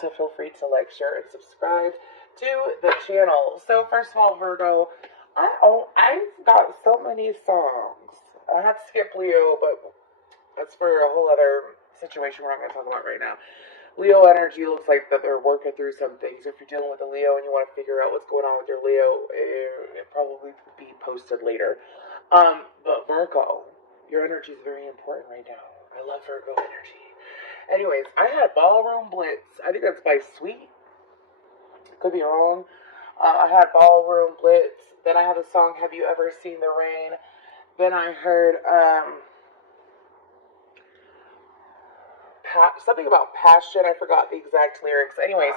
So feel free to like, share, and subscribe to the channel. So first of all, Virgo, I've got so many songs. I had to skip Leo, but that's for a whole other situation we're not going to talk about right now. Leo energy looks like that they're working through some things. If you're dealing with a Leo and you want to figure out what's going on with your Leo, it probably will be posted later. But Virgo, your energy is very important right now. I love Virgo energy. Anyways, I had Ballroom Blitz. I think that's by Sweet. Could be wrong. I had Ballroom Blitz. Then I had the song Have You Ever Seen the Rain? Then I heard something about passion. I forgot the exact lyrics. Anyways,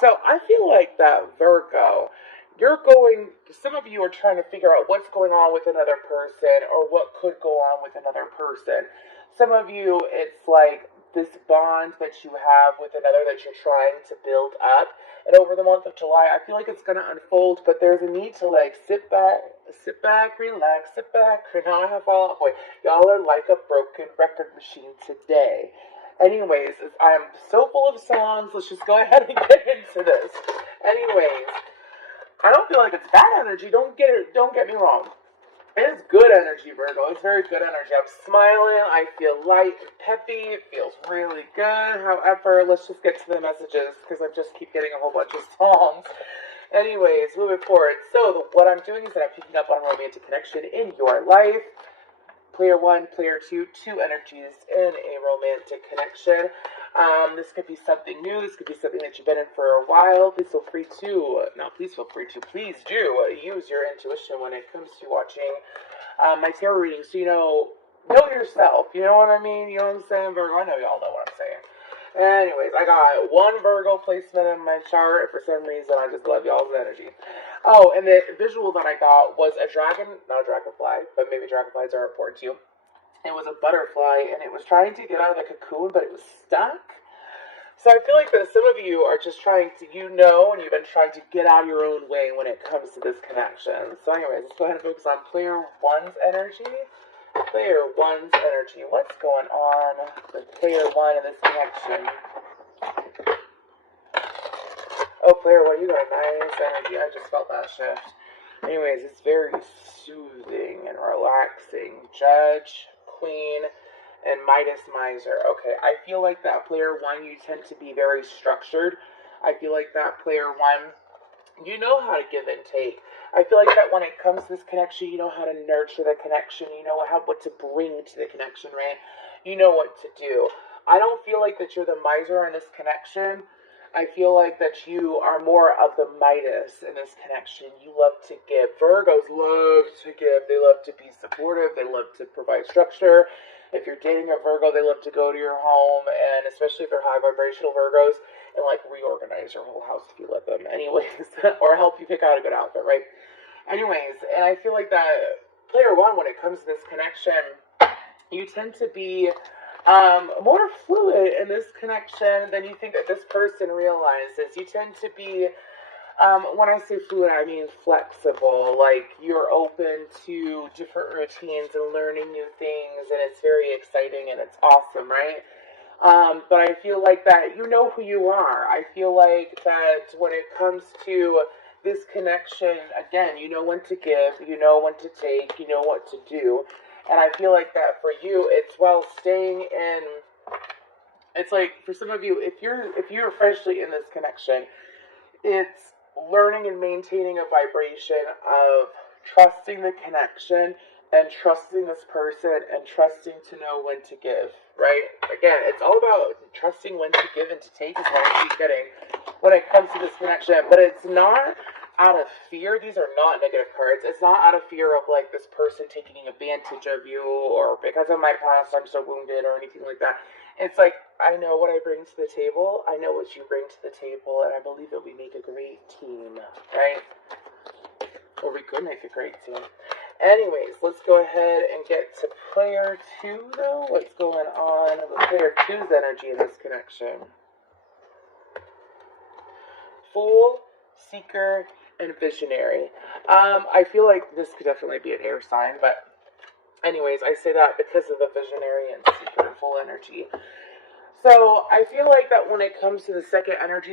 so I feel like that Virgo, some of you are trying to figure out what's going on with another person or what could go on with another person. Some of you, it's like this bond that you have with another that you're trying to build up. And over the month of July, I feel like it's going to unfold, but there's a need to like sit back, relax, sit back. Now I have Fall Out Boy. Y'all are like a broken record machine today. Anyways, I'm so full of songs. Let's just go ahead and get into this. Anyways, I don't feel like it's bad energy. Don't get me wrong. It is good energy, Virgo. It's very good energy. I'm smiling. I feel light and peppy. It feels really good. However, let's just get to the messages because I just keep getting a whole bunch of songs. Anyways, moving forward. So what I'm doing is that I'm picking up on romantic connection in your life. Player 1, player 2, two energies in a romantic connection. This could be something new. This could be something that you've been in for a while. Please feel free to please do use your intuition when it comes to watching my tarot readings. So know yourself. You know what I mean? You know what I'm saying, Virgo? I know y'all know what I'm saying. Anyways, I got one Virgo placement in my chart. For some reason, I just love y'all's energy. Oh, and the visual that I got was a dragon, not a dragonfly, but maybe dragonflies are important to you. It was a butterfly, and it was trying to get out of the cocoon, but it was stuck. So I feel like that some of you are just trying to, and you've been trying to get out of your own way when it comes to this connection. So anyways, let's go ahead and focus on player 1's energy. Player 1's energy. What's going on with player 1 in this connection? Oh, player 1, you got a nice energy. I just felt that shift. Anyways, it's very soothing and relaxing. Judge, Queen, and Midas Miser. Okay, I feel like that player 1, you tend to be very structured. I feel like that player 1, you know how to give and take. I feel like that when it comes to this connection, you know how to nurture the connection. You know what to bring to the connection, right? You know what to do. I don't feel like that you're the miser in this connection. I feel like that you are more of the Midas in this connection. You love to give. Virgos love to give. They love to be supportive. They love to provide structure. If you're dating a Virgo, they love to go to your home, and especially if they're high vibrational Virgos, and like reorganize your whole house if you let them. Anyways, or help you pick out a good outfit, right? Anyways, and I feel like that player 1, when it comes to this connection, you tend to be more fluid in this connection than you think that this person realizes. You tend to be, when I say fluid, I mean flexible. Like, you're open to different routines and learning new things, and it's very exciting and it's awesome, right? But I feel like that you know who you are. I feel like that when it comes to this connection, again, you know when to give, you know when to take, you know what to do. And I feel like that for you, it's staying in. It's like for some of you, if you're freshly in this connection, it's learning and maintaining a vibration of trusting the connection and trusting this person and trusting to know when to give, right? Again, it's all about trusting when to give and to take is what I keep getting when it comes to this connection. But it's not out of fear. These are not negative cards. It's not out of fear of like this person taking advantage of you or because of my past I'm so wounded or anything like that. It's like, I know what I bring to the table. I know what you bring to the table. And I believe that we make a great team, right? Or we could make a great team. Anyways, let's go ahead and get to player 2, though. What's going on with player 2's energy in this connection? Fool, Seeker, and Visionary. I feel like this could definitely be an air sign, but anyways, I say that because of the Visionary and Seeker and Fool energy. So I feel like that when it comes to the second energy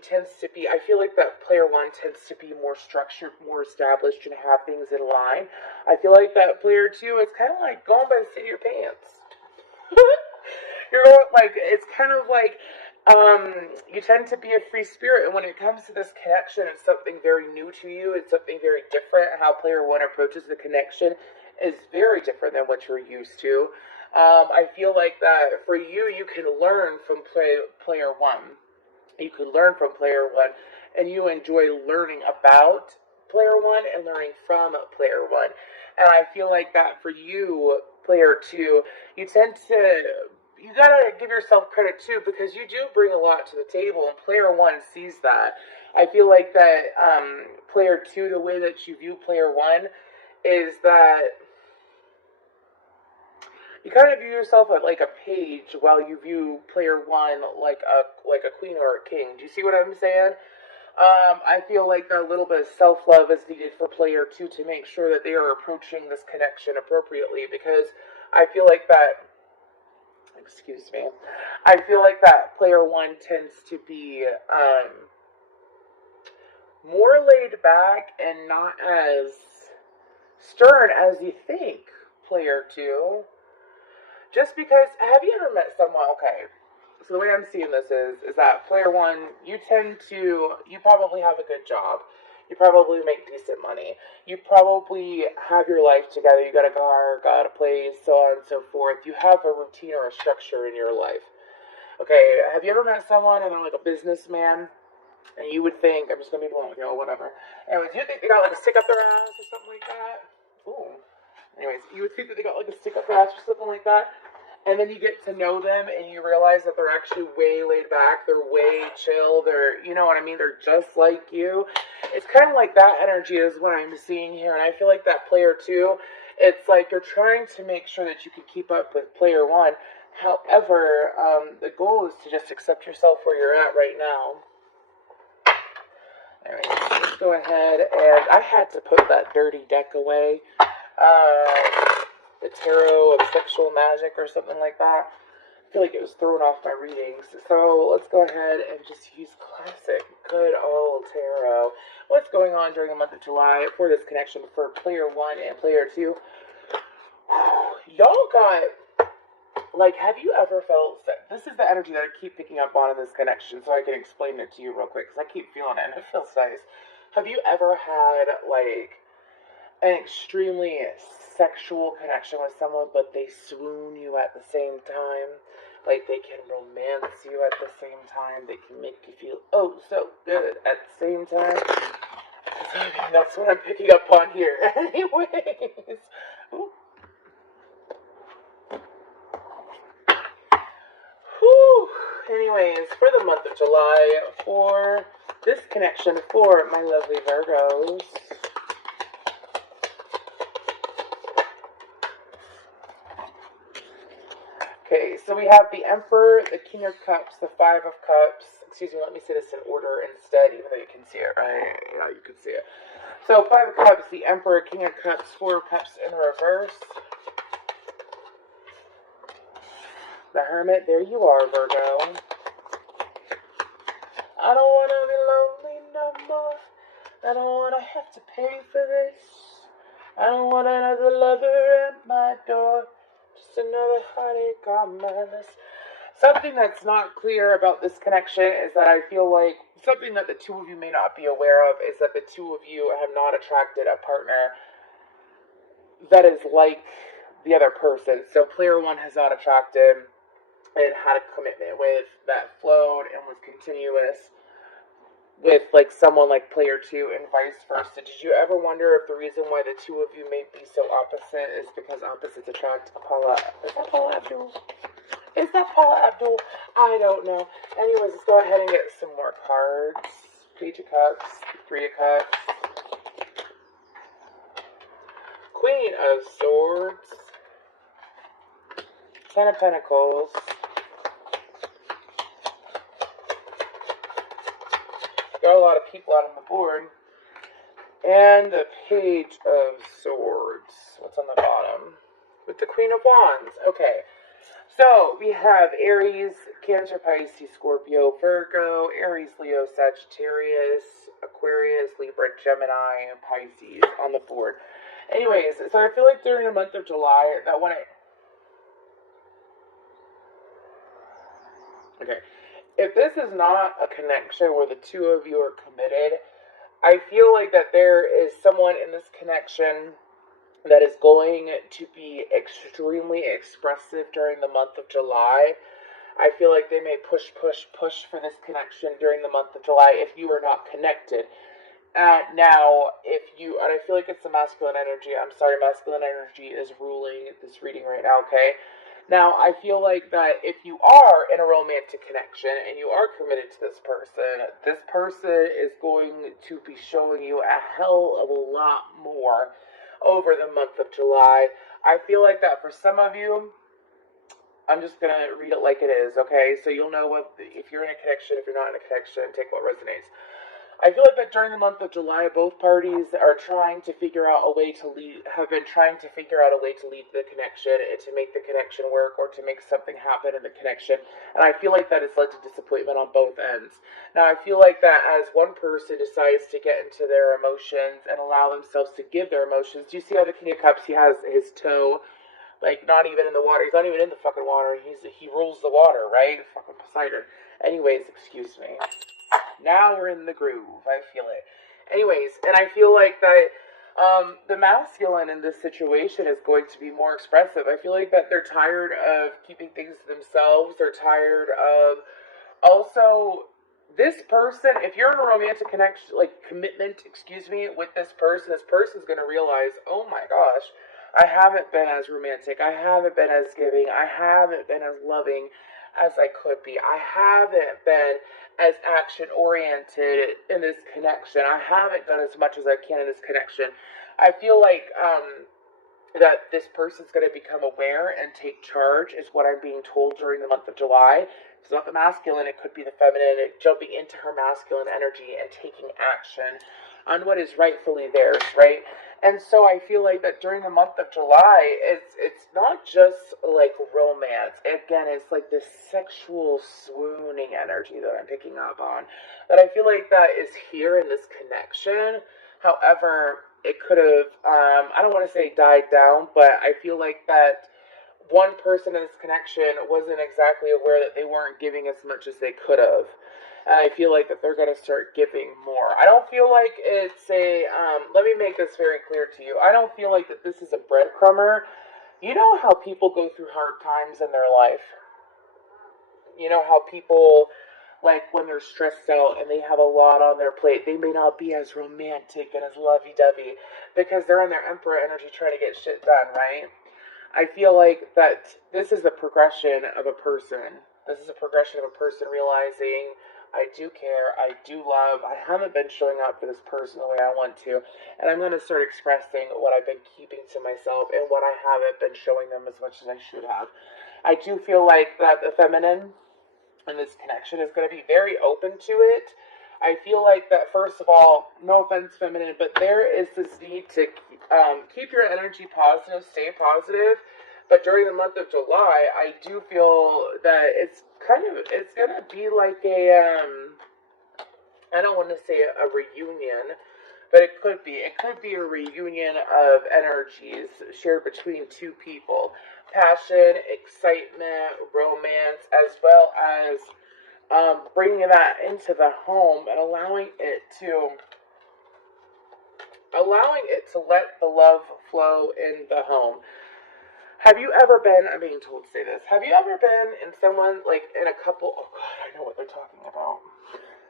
tends to be, I feel like that player one tends to be more structured, more established, and have things in line. I feel like that player two is kind of like going by the seat of your pants. You're going, like, it's kind of like, you tend to be a free spirit, and when it comes to this connection, it's something very new to you. It's something very different. How player one approaches the connection is very different than what you're used to. I feel like that for you, you can learn from player one. You can learn from player one, and you enjoy learning about player one and learning from player one. And I feel like that for you, player two, you tend to, you gotta give yourself credit too, because you do bring a lot to the table, and player one sees that. I feel like that player two, the way that you view player one is that you kind of view yourself like a page, while you view player one like a queen or a king. Do you see what I'm saying? I feel like a little bit of self love is needed for player two to make sure that they are approaching this connection appropriately, because I feel like that. Excuse me. I feel like that player one tends to be more laid back and not as stern as you think. Player two. Just because, have you ever met someone, okay, so the way I'm seeing this is that player one, you probably have a good job. You probably make decent money. You probably have your life together. You got a car, got a place, so on and so forth. You have a routine or a structure in your life. Okay, have you ever met someone and they're like a businessman? And you would think, I'm just going to be blunt with you, or whatever. Anyways, you think they got like a stick up their ass or something like that? Ooh. Anyways, you would think that they got like a stick up their ass or something like that. And then you get to know them and you realize that they're actually way laid back. They're way chill. They're, you know what I mean? They're just like you. It's kind of like that energy is what I'm seeing here. And I feel like that player two, it's like you're trying to make sure that you can keep up with player one. However, the goal is to just accept yourself where you're at right now. Alright, let's go ahead, and I had to put that dirty deck away. The Tarot of Sexual Magic or something like that. I feel like it was thrown off my readings. So let's go ahead and just use classic, good old tarot. What's going on during the month of July for this connection for player one and player two? Y'all got, like, have you ever felt, this is the energy that I keep picking up on in this connection, so I can explain it to you real quick, because I keep feeling it, and it feels nice. Have you ever had, like, an extremely sexual connection with someone, but they swoon you at the same time? Like, they can romance you at the same time, they can make you feel, oh, so good at the same time? I mean, that's what I'm picking up on here. Anyways. Ooh. Whew. Anyways, for the month of July, for this connection for my lovely Virgos. Okay, so we have the Emperor, the King of Cups, the Five of Cups. Excuse me, let me say this in order instead, even though you can see it, right? Yeah, you can see it. So, Five of Cups, the Emperor, King of Cups, Four of Cups in reverse. The Hermit, there you are, Virgo. I don't want to be lonely no more. I don't want to have to pay for this. I don't want another lover at my door. Just another heartache on my list. Something that's not clear about this connection is that I feel like something that the two of you may not be aware of is that the two of you have not attracted a partner that is like the other person. So player one has not attracted and had a commitment with that flowed and was continuous with like someone like player two and vice versa. Did you ever wonder if the reason why the two of you may be so opposite is because opposites attract? Is that Paula Abdul? Is that Paula Abdul? I don't know. Anyways, let's go ahead and get some more cards. Page of Cups, Three of Cups, Queen of Swords, Ten of Pentacles, got a lot of people out on the board, and the Page of Swords. What's on the bottom? With the Queen of Wands. Okay. So we have Aries, Cancer, Pisces, Scorpio, Virgo, Aries, Leo, Sagittarius, Aquarius, Libra, Gemini, and Pisces on the board. Anyways, so I feel like during the month of July, that when it... Okay. If this is not a connection where the two of you are committed, I feel like that there is someone in this connection that is going to be extremely expressive during the month of July. I feel like they may push for this connection during the month of July if you are not connected. Now, if you, and I feel like it's the masculine energy, I'm sorry, masculine energy is ruling this reading right now, okay? Now, I feel like that if you are in a romantic connection and you are committed to this person is going to be showing you a hell of a lot more over the month of July. I feel like that for some of you, I'm just going to read it like it is, okay? So you'll know what, if you're in a connection, if you're not in a connection, take what resonates. I feel like that during the month of July, both parties are trying to figure out a way to lead, have been trying to figure out a way to lead the connection and to make the connection work or to make something happen in the connection. And I feel like that has led to disappointment on both ends. Now, I feel like that as one person decides to get into their emotions and allow themselves to give their emotions, do you see how the King of Cups, he has his toe, like, not even in the water. He's not even in the fucking water. He rules the water, right? Fucking Poseidon. Anyways, excuse me. Now we're in the groove. I feel it. Anyways, and I feel like that the masculine in this situation is going to be more expressive. I feel like that they're tired of keeping things to themselves. They're tired of also this person. If you're in a romantic connection, like commitment, excuse me, with this person's going to realize, oh my gosh, I haven't been as romantic. I haven't been as giving. I haven't been as loving as I could be. I haven't been as action oriented in this connection. I haven't done as much as I can in this connection. I feel like that this person's going to become aware and take charge is what I'm being told during the month of July. It's not the masculine, it could be the feminine, jumping into her masculine energy and taking action on what is rightfully theirs, right? And so I feel like that during the month of July, it's not just like romance. Again, it's like this sexual swooning energy that I'm picking up on. That I feel like that is here in this connection. However, it could have, I don't want to say died down, but I feel like that one person in this connection wasn't exactly aware that they weren't giving as much as they could have. And I feel like that they're going to start giving more. I don't feel like it's a, let me make this very clear to you. I don't feel like that this is a breadcrumber. You know how people go through hard times in their life? You know how people, like when they're stressed out and they have a lot on their plate, they may not be as romantic and as lovey-dovey because they're in their emperor energy trying to get shit done, right? I feel like that this is the progression of a person. This is a progression of a person realizing, I do care, I do love, I haven't been showing up for this person the way I want to, and I'm going to start expressing what I've been keeping to myself and what I haven't been showing them as much as I should have. I do feel like that the feminine in this connection is going to be very open to it. I feel like that, first of all, no offense, feminine, but there is this need to keep your energy positive, stay positive. But during the month of July, I do feel that it's going to be like a, I don't want to say a reunion, but it could be. It could be a reunion of energies shared between two people. Passion, excitement, romance, as well as bringing that into the home and allowing it to let the love flow in the home. Have you ever been, I'm being told to say this, have you ever been in someone, like in a couple, oh God, I know what they're talking about.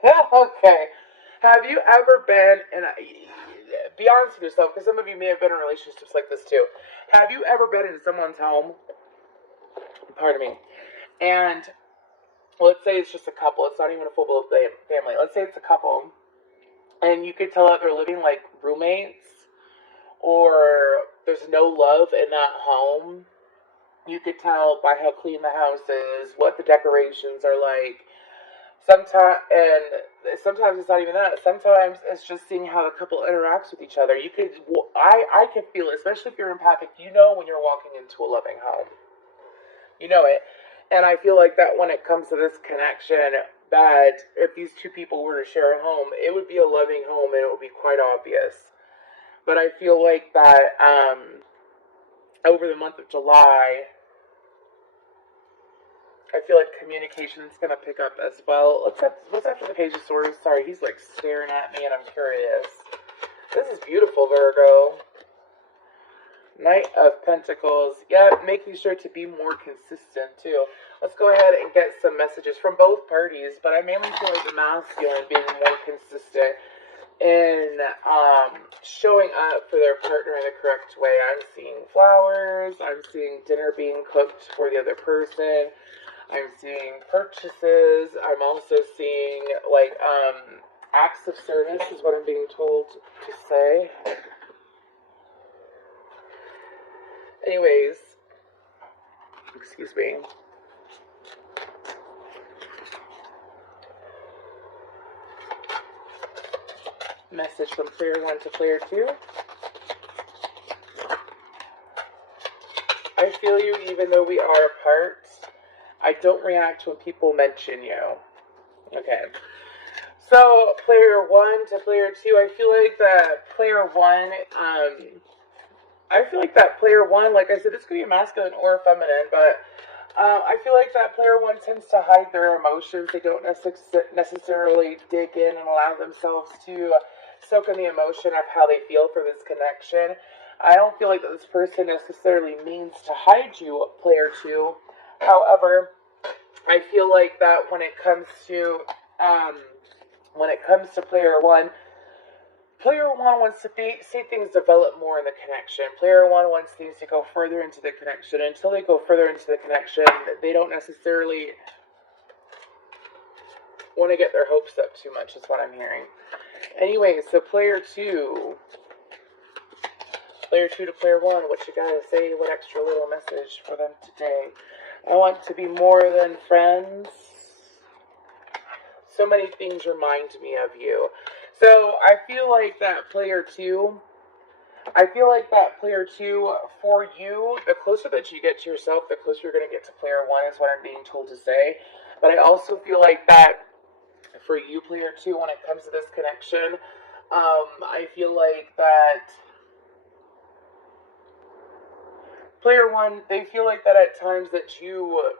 Okay. Have you ever been in a, be honest with yourself, because some of you may have been in relationships like this too. Have you ever been in someone's home, pardon me, and let's say it's just a couple, it's not even a full-blown family, let's say it's a couple, and you could tell that they're living like roommates, or there's no love in that home. You could tell by how clean the house is, what the decorations are like. Sometimes it's not even that. Sometimes it's just seeing how the couple interacts with each other. I can feel it, especially if you're empathic. You know when you're walking into a loving home. You know it. And I feel like that when it comes to this connection, that if these two people were to share a home, it would be a loving home and it would be quite obvious. But I feel like that over the month of July, I feel like communication is going to pick up as well. What's after the Page of Swords? Sorry, he's like staring at me and I'm curious. This is beautiful, Virgo. Knight of Pentacles. Yeah, making sure to be more consistent too. Let's go ahead and get some messages from both parties, but I mainly feel like the masculine being more consistent in showing up for their partner in the correct way. I'm seeing flowers. I'm seeing dinner being cooked for the other person. I'm seeing purchases. I'm also seeing like acts of service is what I'm being told to say. Anyways, excuse me. Message from player 1 to player 2. I feel you even though we are apart. I don't react when people mention you. Okay. So, player 1 to player 2, I feel like that player 1, like I said, this could be a masculine or a feminine, but I feel like that player 1 tends to hide their emotions. They don't necessarily dig in and allow themselves to soak in the emotion of how they feel for this connection. I don't feel like that this person necessarily means to hide you, player 2. However, I feel like that when it comes to player 1, player 1 wants to see things develop more in the connection. Player 1 wants things to go further into the connection. Until they go further into the connection, they don't necessarily want to get their hopes up too much, is what I'm hearing. Anyway, so player 2 to player 1, what you gotta say? What extra little message for them today? I want to be more than friends. So many things remind me of you. So I feel like that player 2, for you, the closer that you get to yourself, the closer you're going to get to player 1 is what I'm being told to say. But I also feel like that for you, player 2, when it comes to this connection, I feel like that player 1, they feel like that at times that you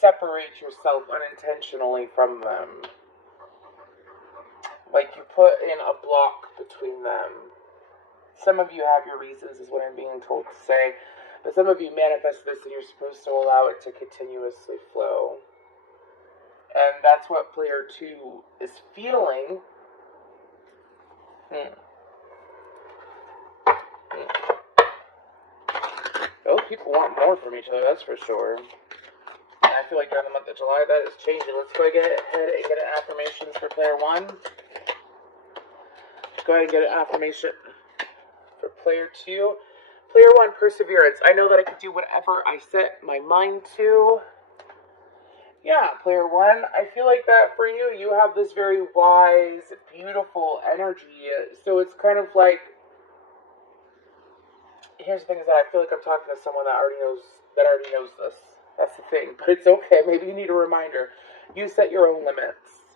separate yourself unintentionally from them. Like you put in a block between them. Some of you have your reasons, is what I'm being told to say. But some of you manifest this and you're supposed to allow it to continuously flow. And that's what player 2 is feeling. Those people want more from each other, that's for sure. And I feel like during the month of July that is changing. Let's go ahead and get an affirmation for player 1. Let's go ahead and get an affirmation for player 2. Player 1, perseverance. I know that I can do whatever I set my mind to. Yeah, player 1, I feel like that for you, you have this very wise, beautiful energy. So it's kind of like, here's the thing is that I feel like I'm talking to someone that already knows this. That's the thing. But it's okay. Maybe you need a reminder. You set your own limits.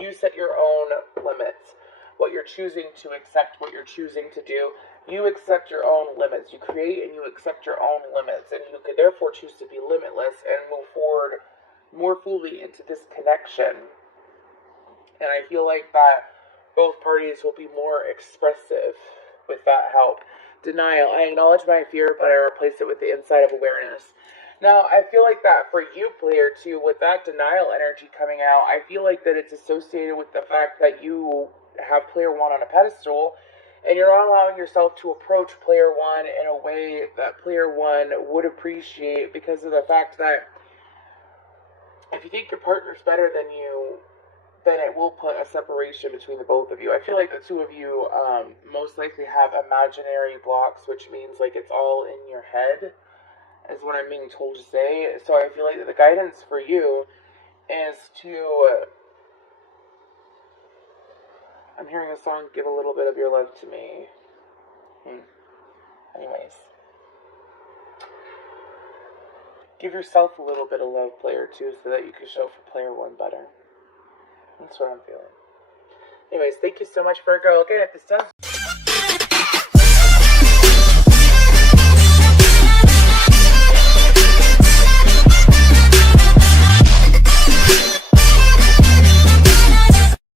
You set your own limits. What you're choosing to accept, what you're choosing to do. You accept your own limits. You create and you accept your own limits. And you could therefore choose to be limitless and move forward more fully into this connection. And I feel like that both parties will be more expressive with that help. Denial. I acknowledge my fear, but I replace it with the insight of awareness. Now, I feel like that for you, player 2, with that denial energy coming out, I feel like that it's associated with the fact that you have player 1 on a pedestal, and you're not allowing yourself to approach player 1 in a way that player 1 would appreciate, because of the fact that if you think your partner's better than you, then it will put a separation between the both of you. I feel like the two of you most likely have imaginary blocks, which means like it's all in your head, is what I'm being told to say. So I feel like the guidance for you is to, I'm hearing a song, Give a Little Bit of Your Love to Me. Anyways. Give yourself a little bit of love, player 2, so that you can show for player 1 better. That's what I'm feeling. Anyways, thank you so much, Virgo. Again, if this does